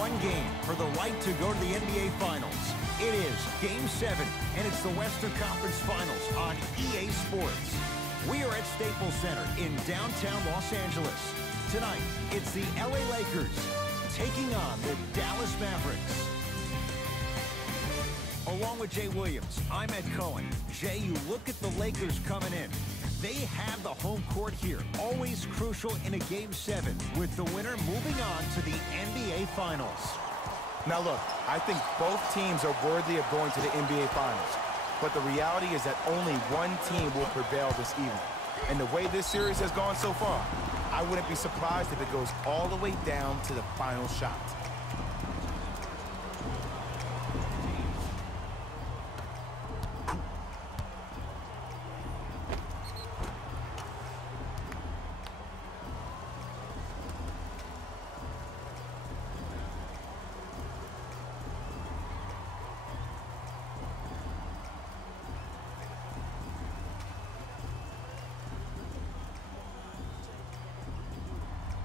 one game for the right to go to the NBA Finals. It is Game 7, and it's the Western Conference Finals on EA Sports. We are at Staples Center in downtown Los Angeles. Tonight, it's the LA Lakers taking on the Dallas Mavericks. Along with Jay Williams, I'm Ed Cohen. Jay, you look at the Lakers coming in. They have the home court here, always crucial in a Game 7, with the winner moving on to the NBA Finals. Now look, I think both teams are worthy of going to the NBA Finals. But the reality is that only one team will prevail this evening. And the way this series has gone so far, I wouldn't be surprised if it goes all the way down to the final shot.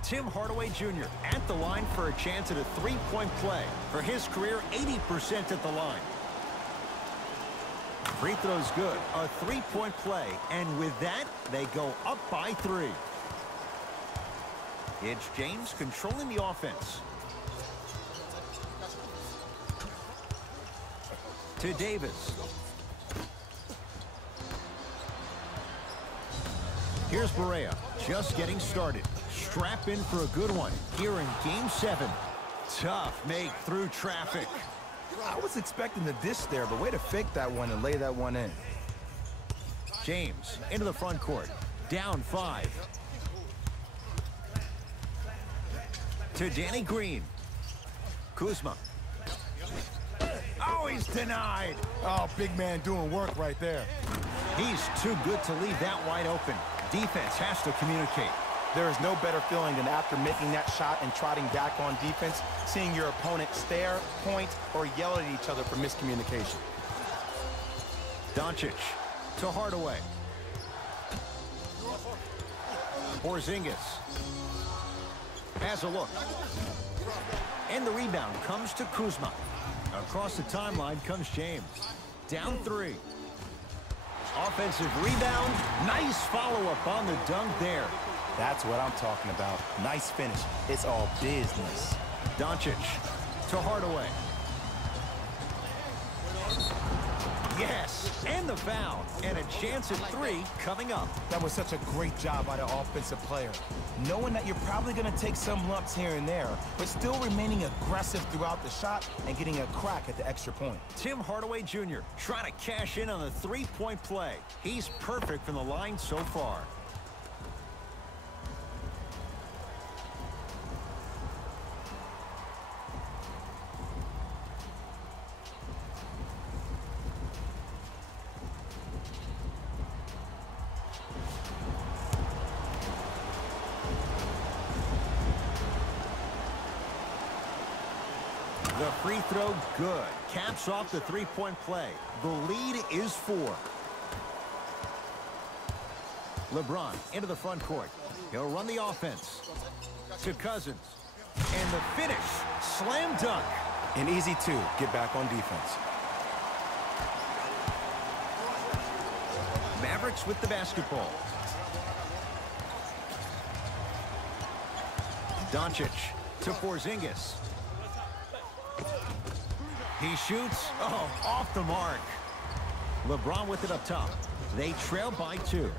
Tim Hardaway Jr. at the line for a chance at a three-point play. For his career, 80% at the line. Free throw's good. A three-point play. And with that, they go up by 3. It's James controlling the offense. To Davis. Here's Barea, just getting started. Strap in for a good one here in Game 7. Tough make through traffic. I was expecting the dish there, but way to fake that one and lay that one in. James into the front court. Down 5. To Danny Green. Kuzma. Oh, he's denied. Oh, big man doing work right there. He's too good to leave that wide open. Defense has to communicate. There is no better feeling than after making that shot and trotting back on defense, seeing your opponent stare, point, or yell at each other for miscommunication. Doncic to Hardaway. Porzingis has a look. And the rebound comes to Kuzma. Across the timeline comes James. Down 3. Offensive rebound. Nice follow-up on the dunk there. That's what I'm talking about. Nice finish. It's all business. Doncic to Hardaway. Yes, and the foul. And a chance at 3 coming up. That was such a great job by the offensive player. Knowing that you're probably going to take some lumps here and there, but still remaining aggressive throughout the shot and getting a crack at the extra point. Tim Hardaway Jr. trying to cash in on the three-point play. He's perfect from the line so far. The free throw, good. Caps off the three-point play. The lead is 4. LeBron into the front court. He'll run the offense. To Cousins. And the finish. Slam dunk. An easy 2. Get back on defense. Mavericks with the basketball. Doncic to Porzingis. He shoots. Oh, off the mark. LeBron with it up top. They trail by 2.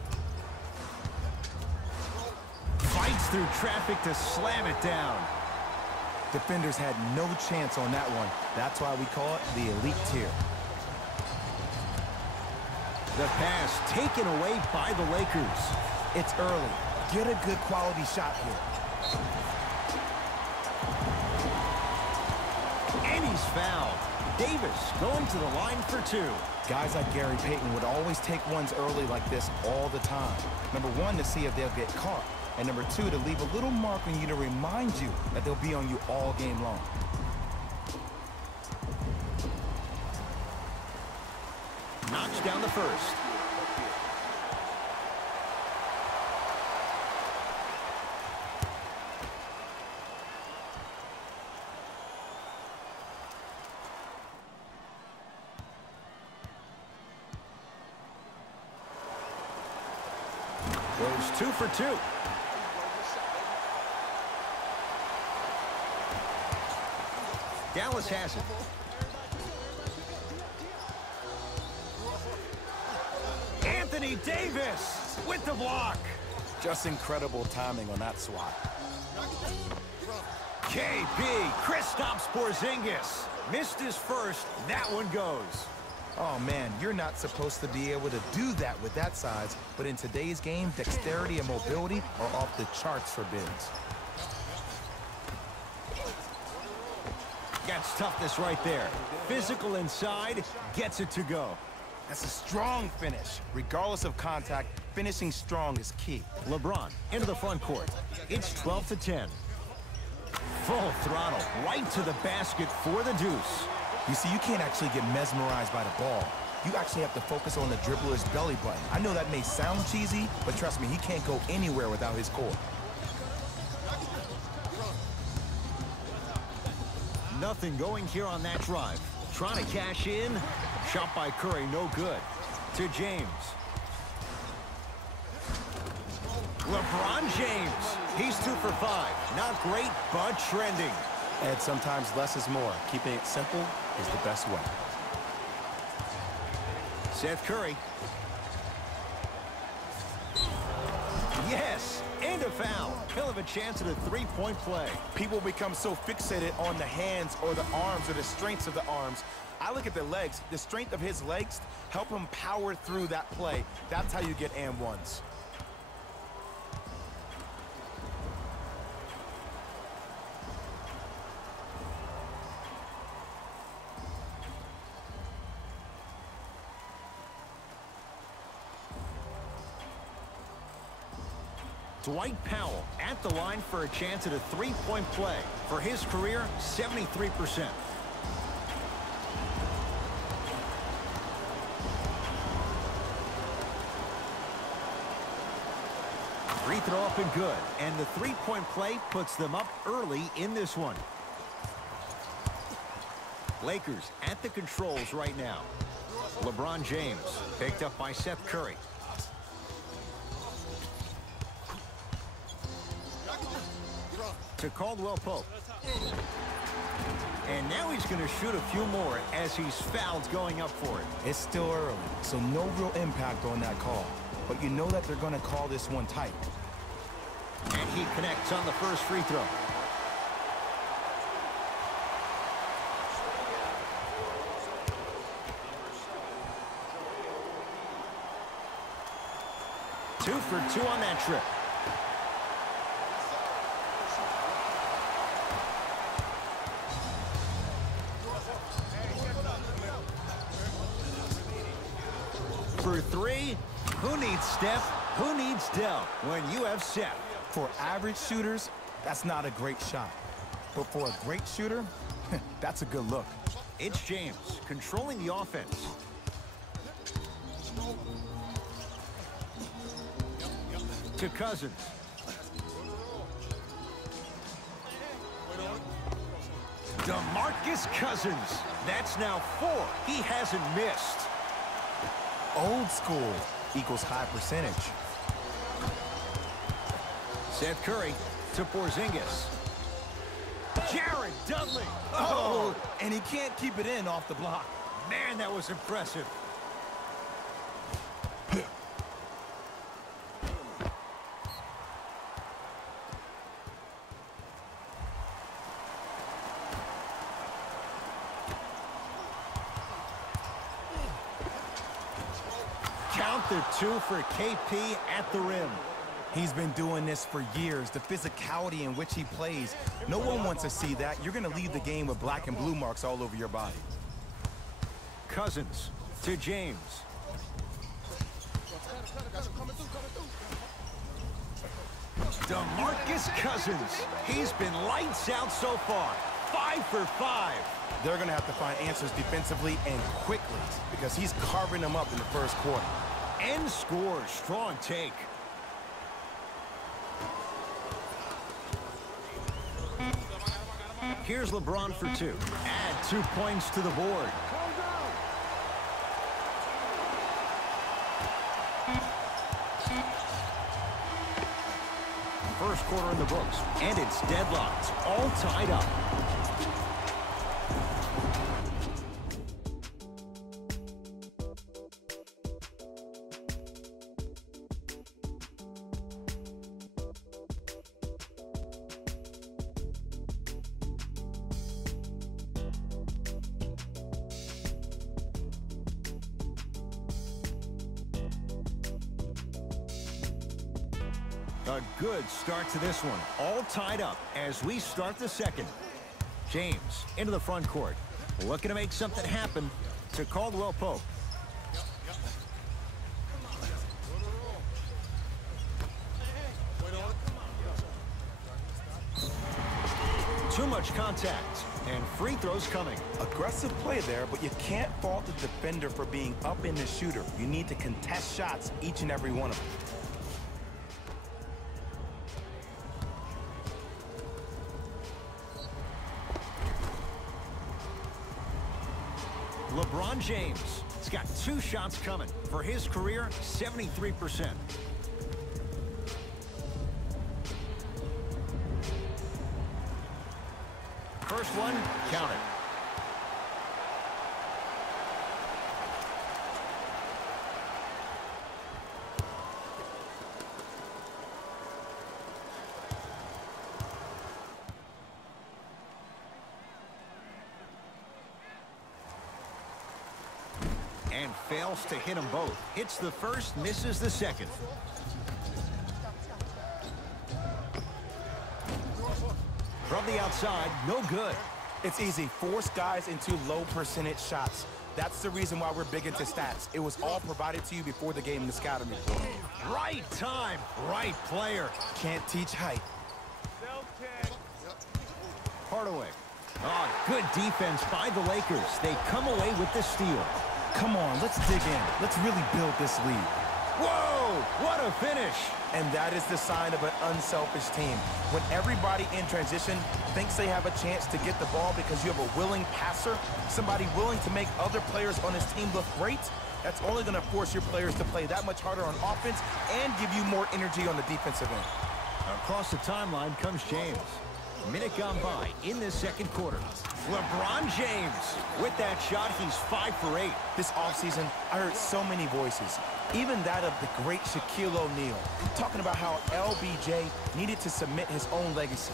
Fights through traffic to slam it down. Defenders had no chance on that one. That's why we call it the elite tier. The pass taken away by the Lakers. It's early. Get a good quality shot here. And he's fouled. Davis going to the line for 2. Guys like Gary Payton would always take ones early like this all the time. Number 1, to see if they'll get caught. And number 2, to leave a little mark on you to remind you that they'll be on you all game long. Knocks down the first. Goes 2 for 2. Dallas has it. Anthony Davis with the block. Just incredible timing on that swat. KP, Kristaps Porzingis. Missed his first. That one goes. Oh, man, you're not supposed to be able to do that with that size, but in today's game, dexterity and mobility are off the charts for bigs. Got toughness right there. Physical inside, gets it to go. That's a strong finish. Regardless of contact, finishing strong is key. LeBron into the front court. It's 12 to 10. Full throttle right to the basket for the deuce. You see, you can't actually get mesmerized by the ball. You actually have to focus on the dribbler's belly button. I know that may sound cheesy, but trust me, he can't go anywhere without his core. Nothing going here on that drive. Trying to cash in. Shot by Curry, no good. To James. LeBron James. He's 2 for 5. Not great, but trending. Ed, sometimes less is more. Keeping it simple is the best way. Seth Curry. Yes, and a foul. He'll have a chance at a three-point play. People become so fixated on the hands or the arms or the strengths of the arms. I look at the legs. The strength of his legs help him power through that play. That's how you get and ones. Dwight Powell at the line for a chance at a three-point play. For his career, 73%. Free throw up and good. And the three-point play puts them up early in this one. Lakers at the controls right now. LeBron James picked up by Seth Curry. To Caldwell Pope. And now he's going to shoot a few more as he's fouled going up for it. It's still early, so no real impact on that call. But you know that they're going to call this one tight. And he connects on the first free throw. Two for 2 on that trip. For 3, who needs Steph? Who needs Dell when you have Seth? For average shooters, that's not a great shot. But for a great shooter, that's a good look. It's James controlling the offense. To Cousins. DeMarcus Cousins. That's now 4. He hasn't missed. Old school equals high percentage. Seth Curry to Porzingis. Jared Dudley. Oh, and he can't keep it in off the block. Man, that was impressive. Count the 2 for KP at the rim. He's been doing this for years. The physicality in which he plays. No one wants to see that. You're going to leave the game with black and blue marks all over your body. Cousins to James. DeMarcus Cousins. He's been lights out so far. 5 for 5. They're going to have to find answers defensively and quickly because he's carving them up in the first quarter. End score, strong take. Here's LeBron for 2. Add 2 points to the board. first quarter in the books, and it's deadlocked, all tied up. A good start to this one, all tied up as we start the second. James into the front court, looking to make something happen to Caldwell Pope. Too much contact, and free throws coming. Aggressive play there, but you can't fault the defender for being up in the shooter. You need to contest shots, each and every one of them. LeBron James has got 2 shots coming. For his career, 73%. First one, count it. And fails to hit them both. Hits the first, misses the second. From the outside, no good. It's easy. Force guys into low percentage shots. That's the reason why we're big into stats. It was all provided to you before the game in the scouting report. Right time, right player. Can't teach height. Hardaway. Oh, good defense by the Lakers. They come away with the steal. Come on, let's dig in. Let's really build this lead. Whoa, what a finish. And that is the sign of an unselfish team. When everybody in transition thinks they have a chance to get the ball because you have a willing passer, somebody willing to make other players on his team look great, that's only going to force your players to play that much harder on offense and give you more energy on the defensive end. Across the timeline comes James. Minute gone by in this second quarter. LeBron James. With that shot, he's 5 for 8. This offseason, I heard so many voices, even that of the great Shaquille O'Neal, talking about how LBJ needed to cement his own legacy.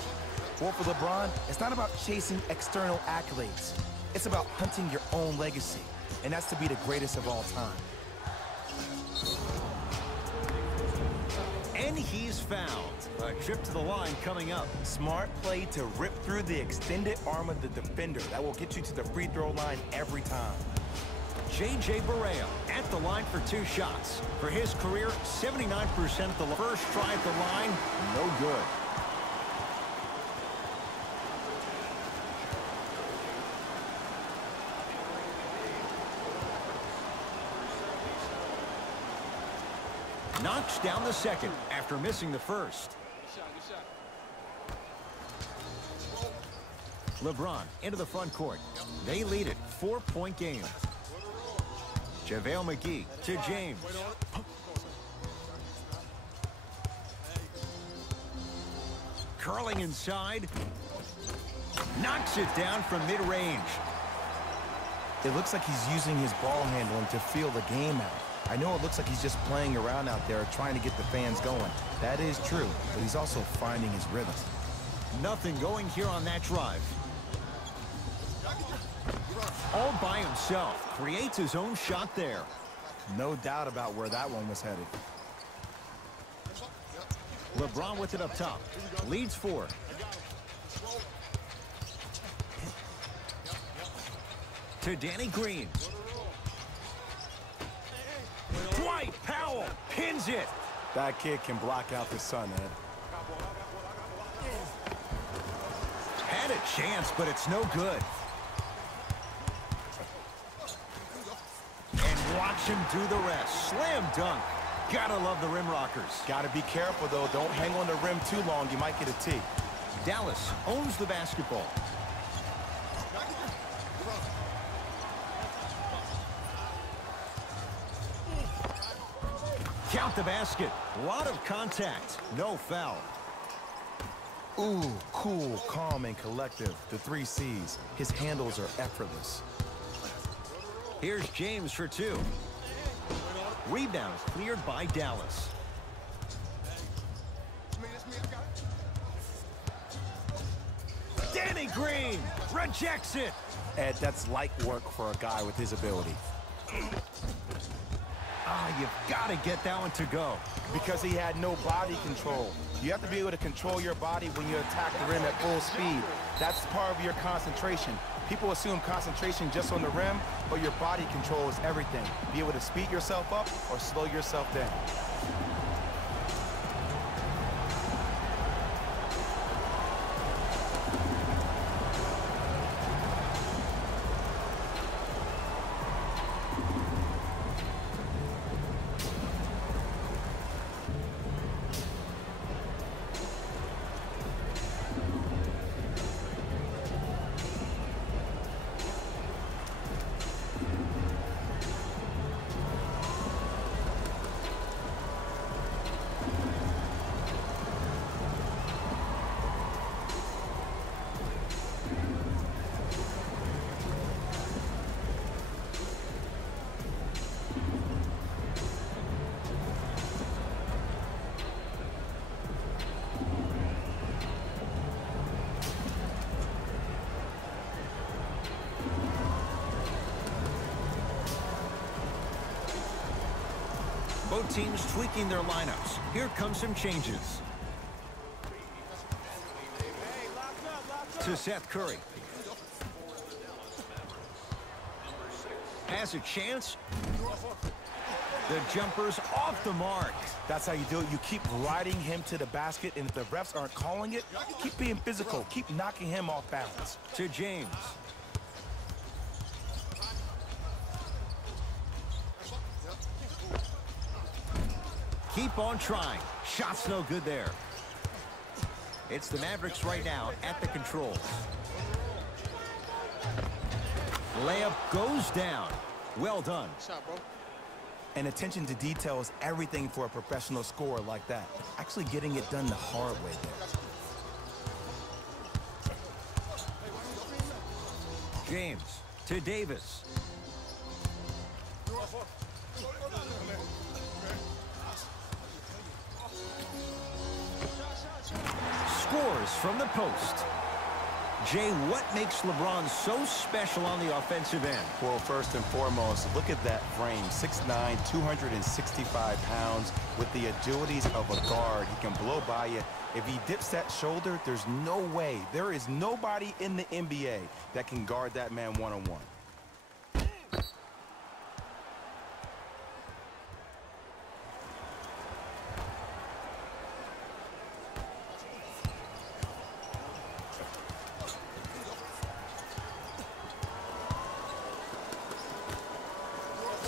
Well, for LeBron, it's not about chasing external accolades. It's about hunting your own legacy, and that's to be the greatest of all time. And he's fouled. A trip to the line coming up. Smart play to rip through the extended arm of the defender. That will get you to the free throw line every time. J.J. Barea at the line for 2 shots. For his career, 79% at the first try at the line, no good. Knocks down the second after missing the first. LeBron into the front court. They lead it, 4-point game. JaVale McGee to James. Curling inside. Knocks it down from mid-range. It looks like he's using his ball handling to feel the game out. I know it looks like he's just playing around out there trying to get the fans going. That is true, but he's also finding his rhythm. Nothing going here on that drive. All by himself. Creates his own shot there. No doubt about where that one was headed. LeBron with it up top. Leads 4. To Danny Green. Dwight Powell pins it. That kid can block out the sun, Ed. Had a chance, but it's no good. And watch him do the rest. Slam dunk. Gotta love the rim rockers. Gotta be careful, though. Don't hang on the rim too long. You might get a tee. Dallas owns the basketball. Count the basket. A lot of contact. No foul. Ooh, cool, calm, and collective. The 3 C's. His handles are effortless. Here's James for 2. Rebound cleared by Dallas. Danny Green rejects it. Ed, that's light work for a guy with his ability. You've got to get that one to go. Because he had no body control. You have to be able to control your body when you attack the rim at full speed. That's part of your concentration. People assume concentration just on the rim, but your body control is everything. Be able to speed yourself up or slow yourself down. Both teams tweaking their lineups. Here come some changes. To Seth Curry. Has a chance. The jumper's off the mark. That's how you do it. You keep riding him to the basket, and if the refs aren't calling it, keep being physical. Keep knocking him off balance. To James. Keep on trying. Shot's no good there. It's the Mavericks right now at the controls. Layup goes down. Well done. Shot, bro. And attention to detail is everything for a professional scorer like that. Actually getting it done the hard way there. James to Davis. Scores from the post. Jay, what makes LeBron so special on the offensive end? Well, first and foremost, look at that frame. 6'9", 265 pounds with the agilities of a guard. He can blow by you. If he dips that shoulder, there's no way. There is nobody in the NBA that can guard that man one-on-one.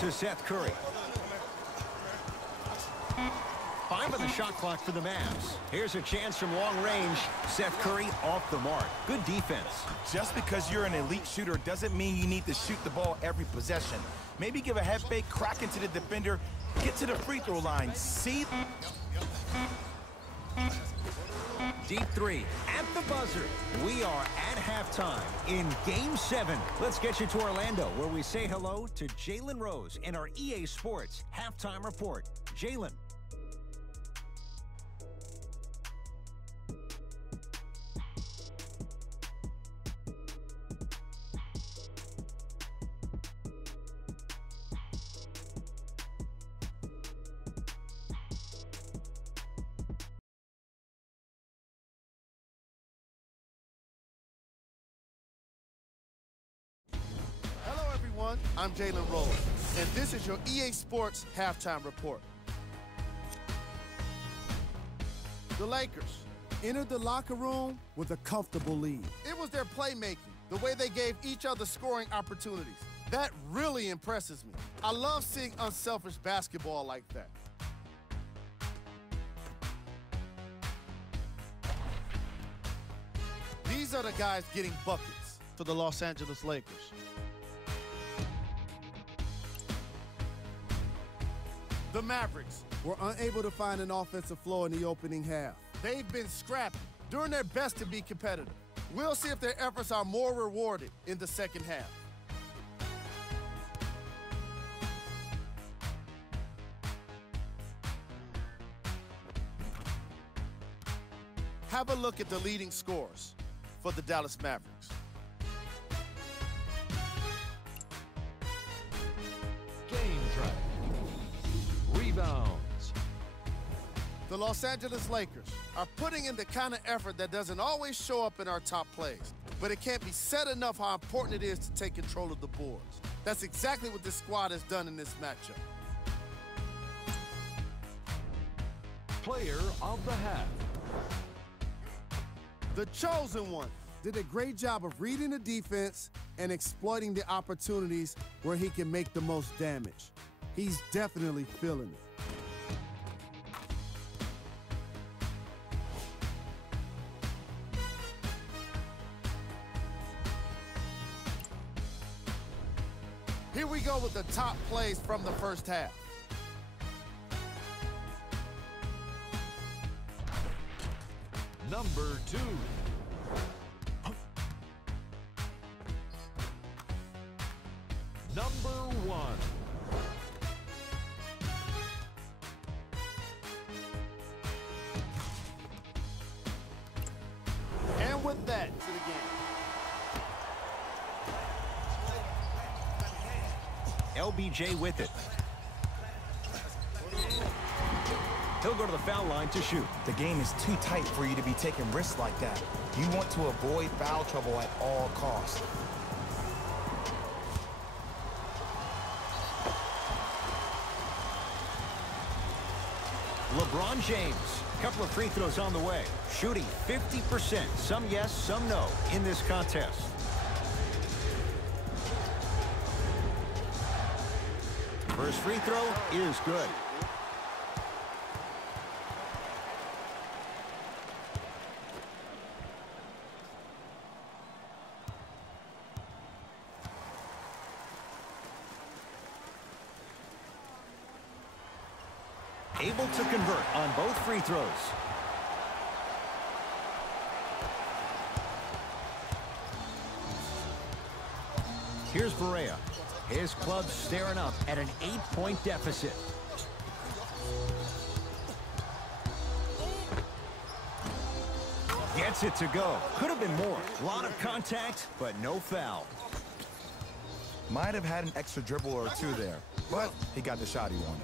To Seth Curry. 5 on the shot clock for the Mavs. Here's a chance from long range. Seth Curry off the mark. Good defense. Just because you're an elite shooter doesn't mean you need to shoot the ball every possession. Maybe give a head fake, crack into the defender, get to the free throw line. See? Deep 3 at the buzzer. We are at halftime in Game 7. Let's get you to Orlando, where we say hello to Jalen Rose in our EA Sports halftime report. Jalen. I'm Jalen Rose, and this is your EA Sports halftime report. The Lakers entered the locker room with a comfortable lead. It was their playmaking, the way they gave each other scoring opportunities. That really impresses me. I love seeing unselfish basketball like that. These are the guys getting buckets for the Los Angeles Lakers. The Mavericks were unable to find an offensive floor in the opening half. They've been scrappy, doing their best to be competitive. We'll see if their efforts are more rewarded in the second half. Have a look at the leading scorers for the Dallas Mavericks. Game track. Rebounds. The Los Angeles Lakers are putting in the kind of effort that doesn't always show up in our top plays, but it can't be said enough how important it is to take control of the boards. That's exactly what this squad has done in this matchup. Player of the half. The chosen one Did a great job of reading the defense and exploiting the opportunities where he can make the most damage. He's definitely feeling it. Here we go with the top plays from the first half. Number 2. Number 1. And with that, to the game. LBJ with it. He'll go to the foul line to shoot. The game is too tight for you to be taking risks like that. You want to avoid foul trouble at all costs. LeBron James, couple of free throws on the way. Shooting 50%, some yes, some no, in this contest. First free throw is good. Able to convert on both free throws. Here's Barea. His club staring up at an 8-point deficit. Gets it to go. Could have been more. A lot of contact, but no foul. Might have had an extra dribble or two there, but he got the shot he wanted.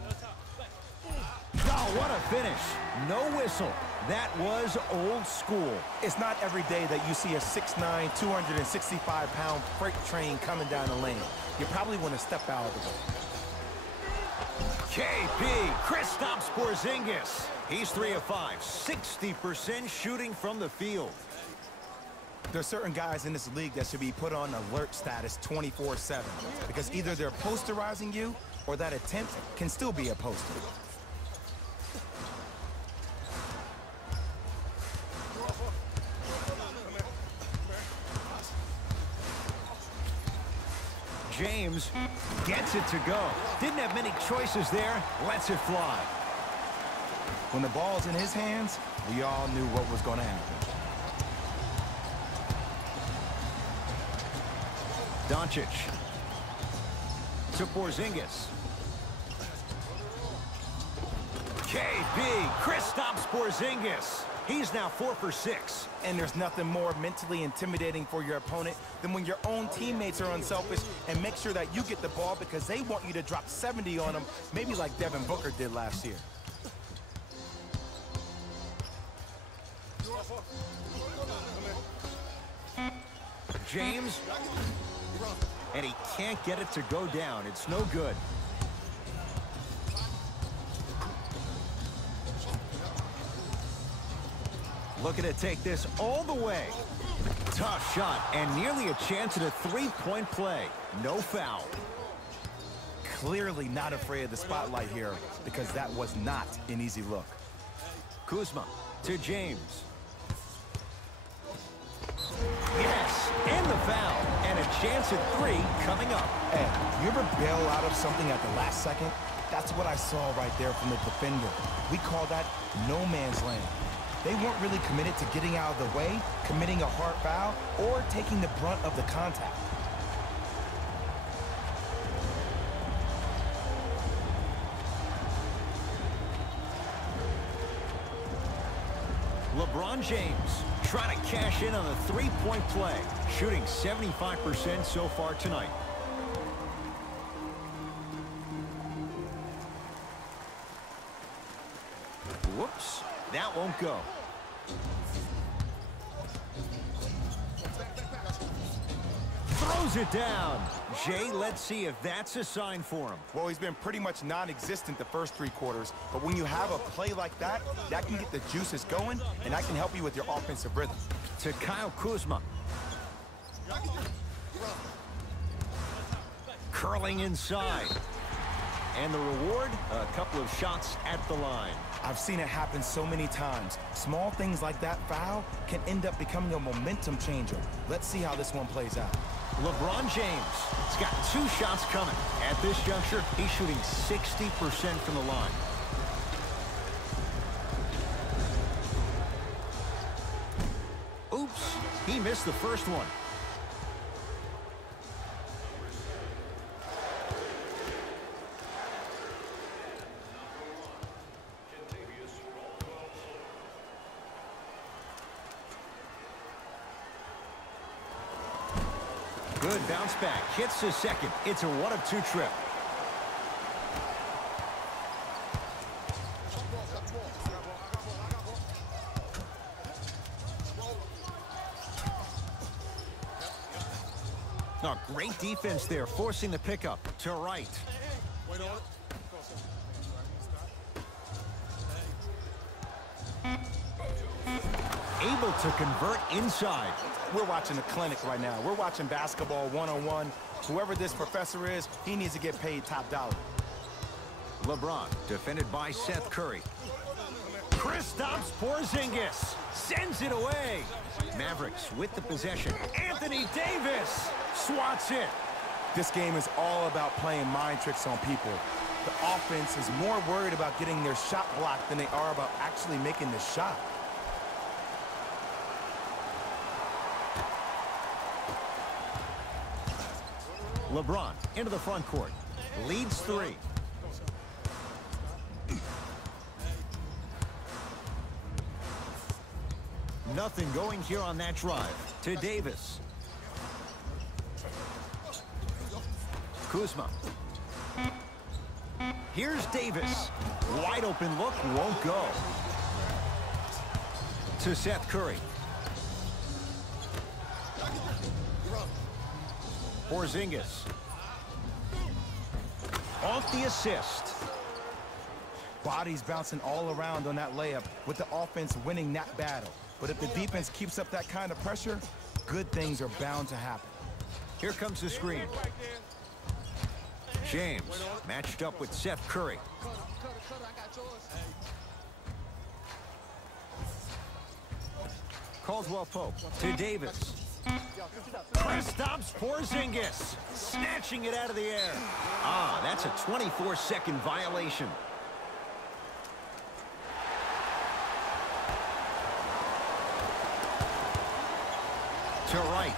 Oh, what a finish. No whistle. That was old school. It's not every day that you see a 6'9", 265-pound freight train coming down the lane. You probably want to step out of the way. KP, Kristaps Porzingis. He's 3 of 5, 60% shooting from the field. There's certain guys in this league that should be put on alert status 24/7 because either they're posterizing you or that attempt can still be a poster. James gets it to go. Didn't have many choices there. Lets it fly. When the ball's in his hands, we all knew what was going to happen. Doncic to Porzingis. KP, Kristaps Porzingis. He's now 4 for 6. And there's nothing more mentally intimidating for your opponent than when your own teammates are unselfish and make sure that you get the ball because they want you to drop 70 on them, maybe like Devin Booker did last year. James, and he can't get it to go down. It's no good. Looking to take this all the way. Tough shot and nearly a chance at a three-point play. No foul. Clearly not afraid of the spotlight here because that was not an easy look. Kuzma to James. Yes, and the foul. And a chance at 3 coming up. Hey, you ever bail out of something at the last second? That's what I saw right there from the defender. We call that no man's land. They weren't really committed to getting out of the way, committing a hard foul, or taking the brunt of the contact. LeBron James trying to cash in on a three-point play, shooting 75% so far tonight. Whoops, that won't go. Throws it down. Jay, let's see if that's a sign for him. Well, he's been pretty much non-existent the first 3 quarters, but when you have a play like that, that can get the juices going, and that can help you with your offensive rhythm. To Kyle Kuzma. Curling inside. And the reward, a couple of shots at the line. I've seen it happen so many times. Small things like that foul can end up becoming a momentum changer. Let's see how this one plays out. LeBron James has got 2 shots coming. At this juncture, he's shooting 60% from the line. Oops, he missed the first one. Good bounce back. Hits the second. It's a 1-of-2 trip. Oh, great defense there, forcing the pickup to right. Able to convert inside. We're watching a clinic right now. We're watching basketball one-on-one. Whoever this professor is, he needs to get paid top dollar. LeBron, defended by Seth Curry. Kristaps Porzingis sends it away. Mavericks with the possession. Anthony Davis swats it. This game is all about playing mind tricks on people. The offense is more worried about getting their shot blocked than they are about actually making the shot. LeBron into the front court. Leads 3. Nothing going here on that drive. To Davis. Kuzma. Here's Davis. Wide open look, won't go. To Seth Curry. Porzingis. Off the assist. Bodies bouncing all around on that layup with the offense winning that battle. But if the defense keeps up that kind of pressure, good things are bound to happen. Here comes the screen. James matched up with Seth Curry. Caldwell Pope to Davis. Kristaps Porzingis snatching it out of the air. Ah, that's a 24-second violation. To right.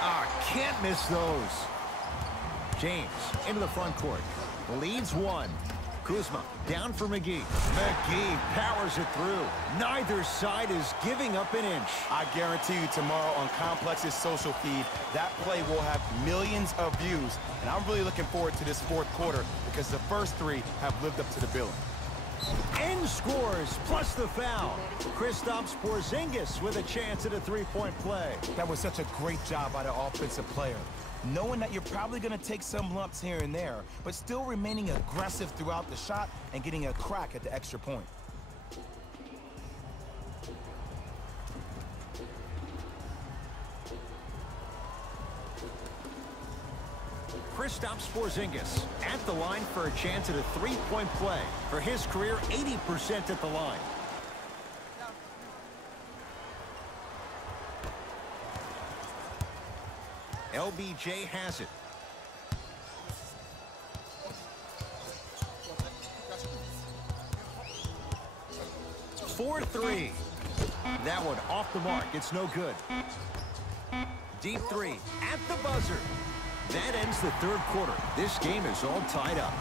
Ah, can't miss those. James into the front court. Leads 1. Kuzma down for McGee. McGee powers it through. Neither side is giving up an inch. I guarantee you tomorrow on Complex's social feed, that play will have millions of views. And I'm really looking forward to this 4th quarter because the first 3 have lived up to the billing. And scores, plus the foul. Kristaps Porzingis with a chance at a 3-point play. That was such a great job by the offensive player. Knowing that you're probably going to take some lumps here and there, but still remaining aggressive throughout the shot and getting a crack at the extra point. Kristaps Porzingis at the line for a chance at a 3-point play. For his career, 80% at the line. LBJ has it. 4-3. That one off the mark. It's no good. Deep three at the buzzer. That ends the third quarter. This game is all tied up.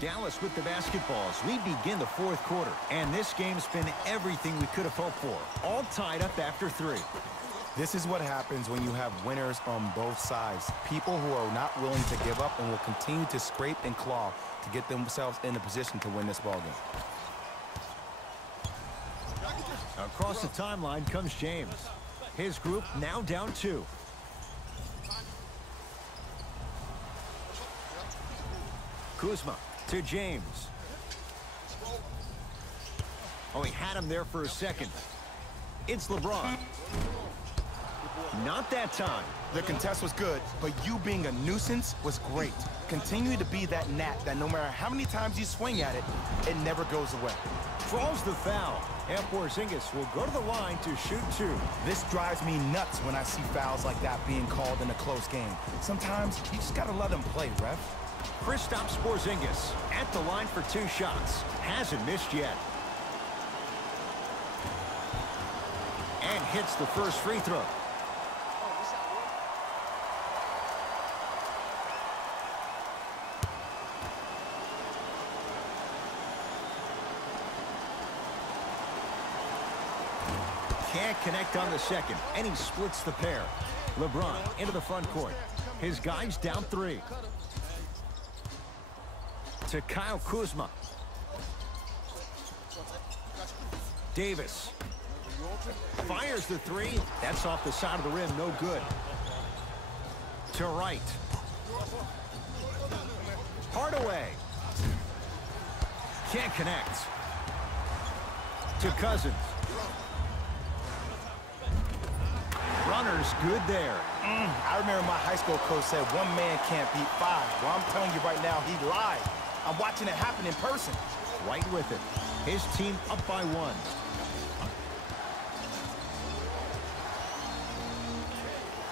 Dallas with the basketballs. We begin the fourth quarter, and this game's been everything we could have hoped for. All tied up after 3. This is what happens when you have winners on both sides. People who are not willing to give up and will continue to scrape and claw to get themselves in a position to win this ballgame. Across the timeline comes James. His group now down 2. Kuzma to James. Oh, he had him there for a second. It's LeBron. Not that time. The contest was good, but you being a nuisance was great. Continue to be that gnat that no matter how many times you swing at it, it never goes away. Draws the foul. And Porzingis will go to the line to shoot 2. This drives me nuts when I see fouls like that being called in a close game. Sometimes you just gotta let them play, ref. Kristaps Porzingis at the line for 2 shots. Hasn't missed yet. And hits the first free throw. Can't connect on the second, and he splits the pair. LeBron into the front court. His guys down 3. To Kyle Kuzma. Davis. Fires the 3. That's off the side of the rim. No good. To Wright. Hardaway. Can't connect. To Cousins. Runner's good there. I remember my high school coach said 1 man can't beat 5. Well, I'm telling you right now, he lied. I'm watching it happen in person. Right with it. His team up by 1.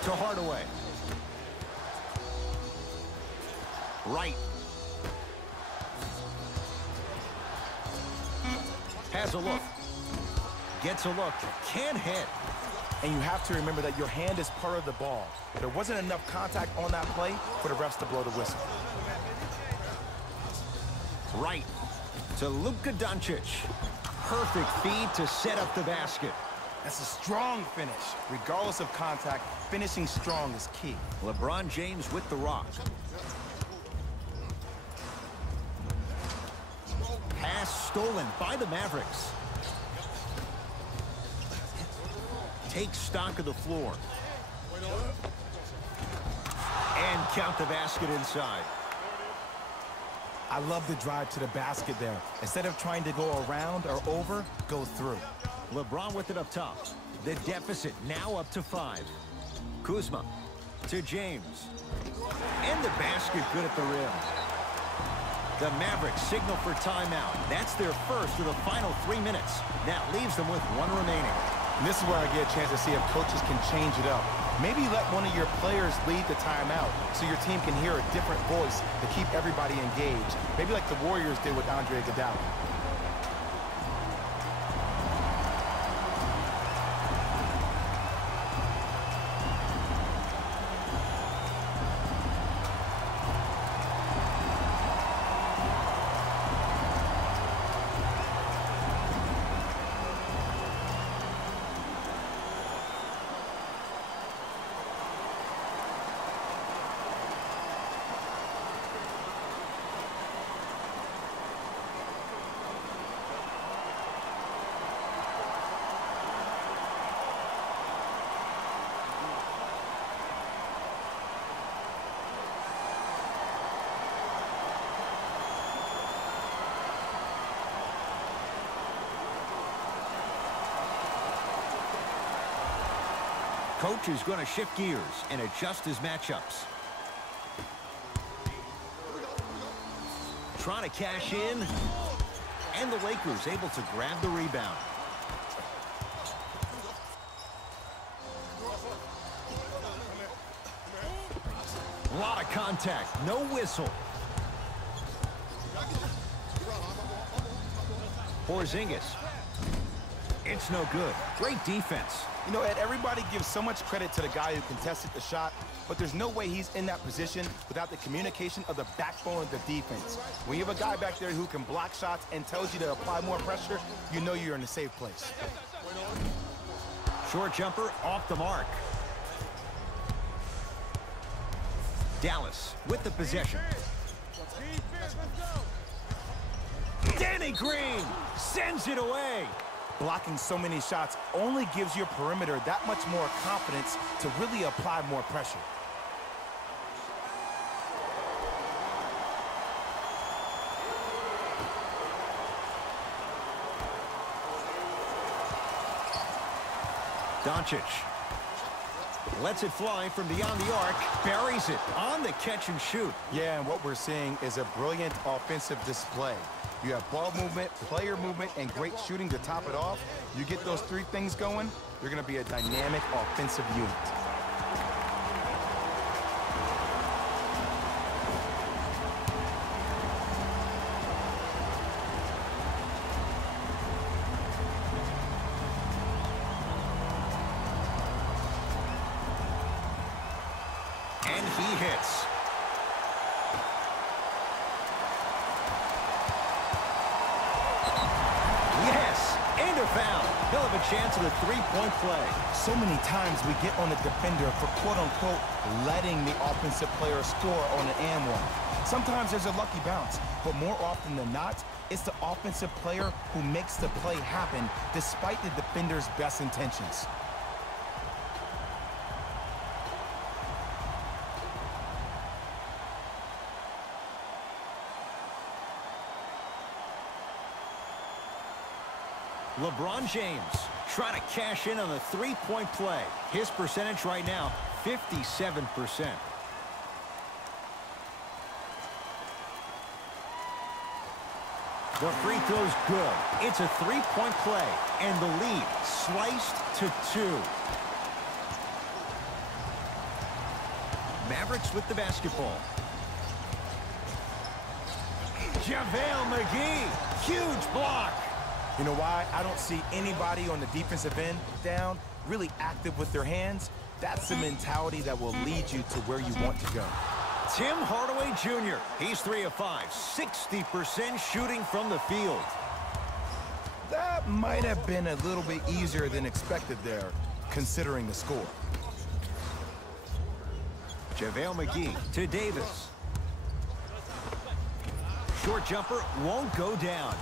To Hardaway. Wright. Has a look. Gets a look. Can't hit. And you have to remember that your hand is part of the ball. There wasn't enough contact on that play for the refs to blow the whistle. Right to Luka Doncic. Perfect feed to set up the basket. That's a strong finish. Regardless of contact, finishing strong is key. LeBron James with the rock. Pass stolen by the Mavericks. Takes stock of the floor. And count the basket inside. I love the drive to the basket there. Instead of trying to go around or over, go through. LeBron with it up top. The deficit now up to 5. Kuzma to James. And the basket good at the rim. The Mavericks signal for timeout. That's their first of the final 3 minutes. That leaves them with 1 remaining. And this is where I get a chance to see if coaches can change it up. Maybe let one of your players lead the timeout so your team can hear a different voice to keep everybody engaged. Maybe like the Warriors did with Andre Iguodala. Coach is going to shift gears and adjust his matchups. Trying to cash in. And the Lakers able to grab the rebound. A lot of contact, no whistle. Porzingis. It's no good. Great defense. You know, Ed, everybody gives so much credit to the guy who contested the shot, but there's no way he's in that position without the communication of the backbone of the defense. When you have a guy back there who can block shots and tells you to apply more pressure, you know you're in a safe place. Short jumper off the mark. Dallas with the possession. Danny Green sends it away. Blocking so many shots only gives your perimeter that much more confidence to really apply more pressure. Doncic lets it fly from beyond the arc, buries it on the catch and shoot. Yeah, and what we're seeing is a brilliant offensive display. You have ball movement, player movement, and great shooting to top it off. You get those three things going, you're going to be a dynamic offensive unit. And he hits. Yes, and a foul. He'll have a chance at a three-point play. So many times we get on the defender for quote-unquote letting the offensive player score on an and one. Sometimes there's a lucky bounce, but more often than not, it's the offensive player who makes the play happen despite the defender's best intentions. LeBron James trying to cash in on the three-point play. His percentage right now, 57%. The free throw's good. It's a three-point play, and the lead sliced to 2. Mavericks with the basketball. JaVale McGee, huge block. You know why? I don't see anybody on the defensive end down, really active with their hands. That's the mentality that will lead you to where you want to go. Tim Hardaway Jr., he's 3 of 5, 60% shooting from the field. That might have been a little bit easier than expected there, considering the score. JaVale McGee to Davis. Short jumper won't go down.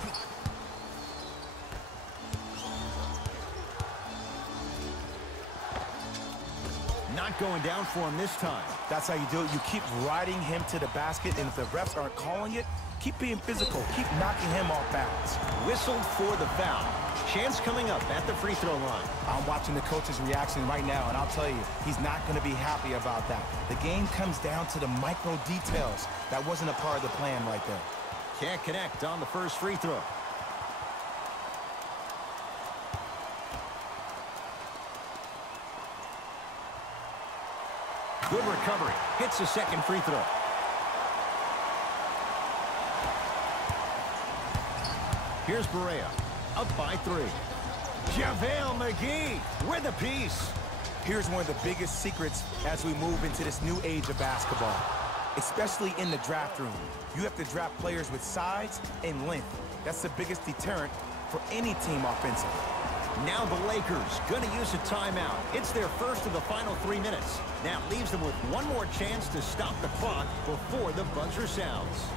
Not going down for him this time. That's how you do it. You keep riding him to the basket, and if the refs aren't calling it, keep being physical. Keep knocking him off balance. Whistled for the foul. Chance coming up at the free throw line. I'm watching the coach's reaction right now, and I'll tell you, he's not going to be happy about that. The game comes down to the micro details. That wasn't a part of the plan right there. Can't connect on the first free throw. Good recovery. Hits the second free throw. Here's Barea. Up by 3. JaVale McGee with a piece. Here's one of the biggest secrets as we move into this new age of basketball, especially in the draft room. You have to draft players with size and length. That's the biggest deterrent for any team offensively. Now the Lakers going to use a timeout. It's their first of the final 3 minutes. Now it leaves them with one more chance to stop the clock before the buzzer sounds.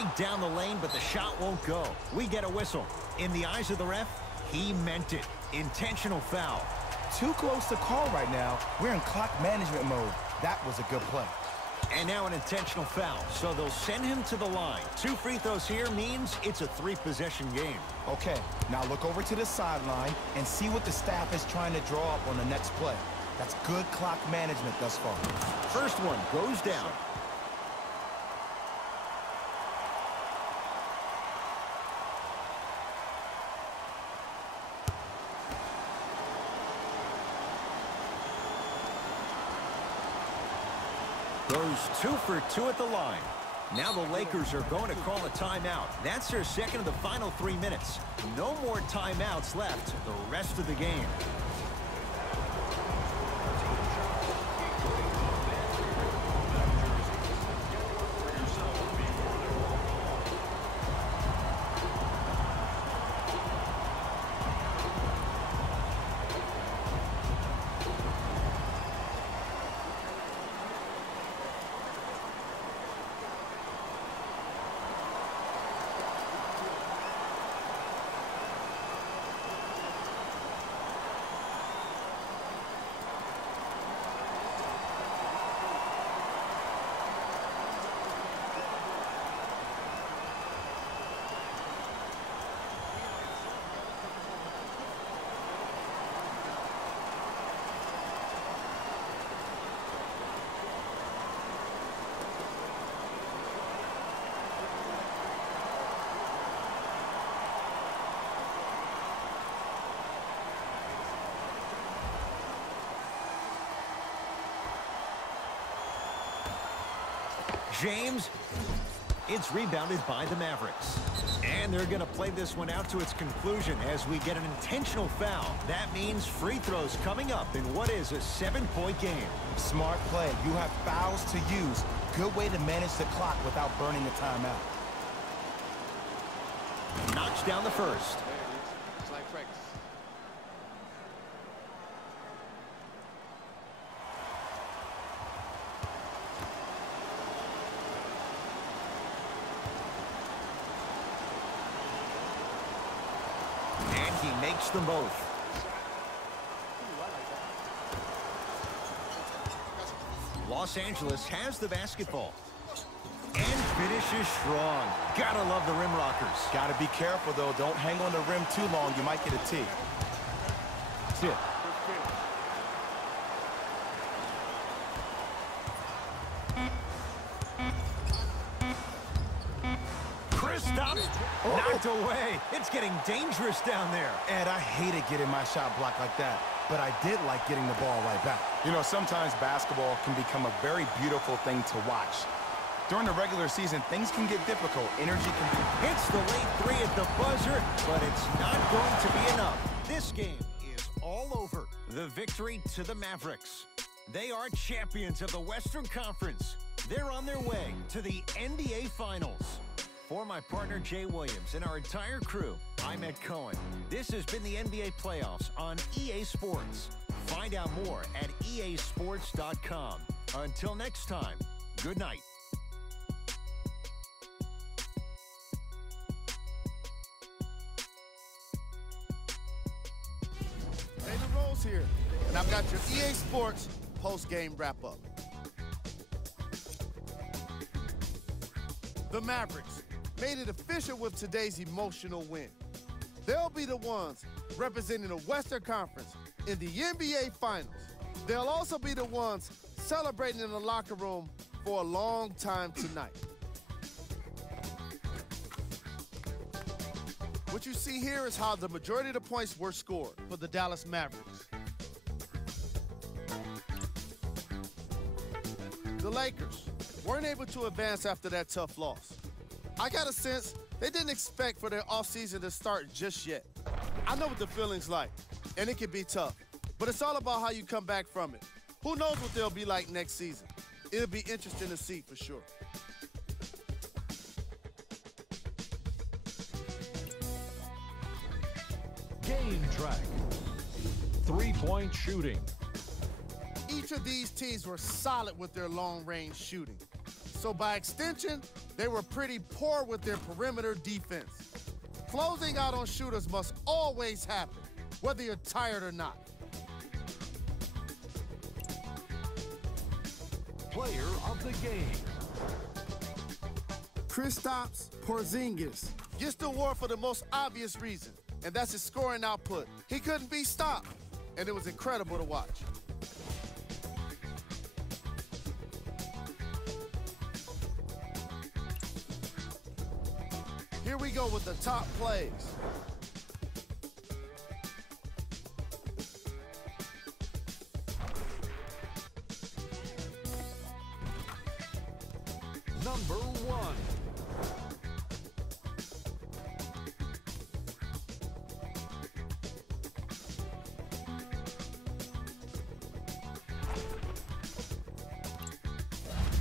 right down the lane, but the shot won't go. We get a whistle. In the eyes of the ref, he meant it. Intentional foul. Too close to call right now. We're in clock management mode. That was a good play. And now an intentional foul, so they'll send him to the line. 2 free throws here means it's a 3-possession game. Okay, now look over to the sideline and see what the staff is trying to draw up on the next play. That's good clock management thus far. First one goes down. Goes 2 for 2 at the line. Now the Lakers are going to call a timeout. That's their second of the final 3 minutes. No more timeouts left the rest of the game. James, it's rebounded by the Mavericks. And they're going to play this one out to its conclusion as we get an intentional foul. That means free throws coming up in what is a 7-point game. Smart play. You have fouls to use. Good way to manage the clock without burning the timeout. Knocks down the first. It's like practice. And he makes them both. Los Angeles has the basketball. And finishes strong. Gotta love the rim rockers. Gotta be careful, though. Don't hang on the rim too long. You might get a tee. Tip. Kristaps knocked away. It's getting dangerous down there. Ed, I hated getting my shot blocked like that, but I did like getting the ball right back. You know, sometimes basketball can become a very beautiful thing to watch. During the regular season, things can get difficult. Energy can be... Hits the late three at the buzzer, but it's not going to be enough. This game is all over. The victory to the Mavericks. They are champions of the Western Conference. They're on their way to the NBA Finals. For my partner, Jay Williams, and our entire crew, I'm Ed Cohen. This has been the NBA Playoffs on EA Sports. Find out more at easports.com. Until next time, good night. David Rose here, and I've got your EA Sports post-game wrap-up. The Mavericks made it official with today's emotional win. They'll be the ones representing the Western Conference in the NBA Finals. They'll also be the ones celebrating in the locker room for a long time tonight. What you see here is how the majority of the points were scored for the Dallas Mavericks. The Lakers weren't able to advance after that tough loss. I got a sense they didn't expect for their offseason to start just yet. I know what the feeling's like, and it can be tough, but it's all about how you come back from it. Who knows what they'll be like next season? It'll be interesting to see for sure. Game track. 3-point shooting. Each of these teams were solid with their long-range shooting. So by extension, They were pretty poor with their perimeter defense. Closing out on shooters must always happen, whether you're tired or not. Player of the game. Kristaps Porzingis. Gets the award for the most obvious reason, and that's his scoring output. He couldn't be stopped, and it was incredible to watch. Here we go with the top plays. Number 1.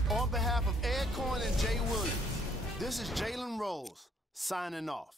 On behalf of Ed Cohen and Jay Williams, this is Jalen Rose signing off.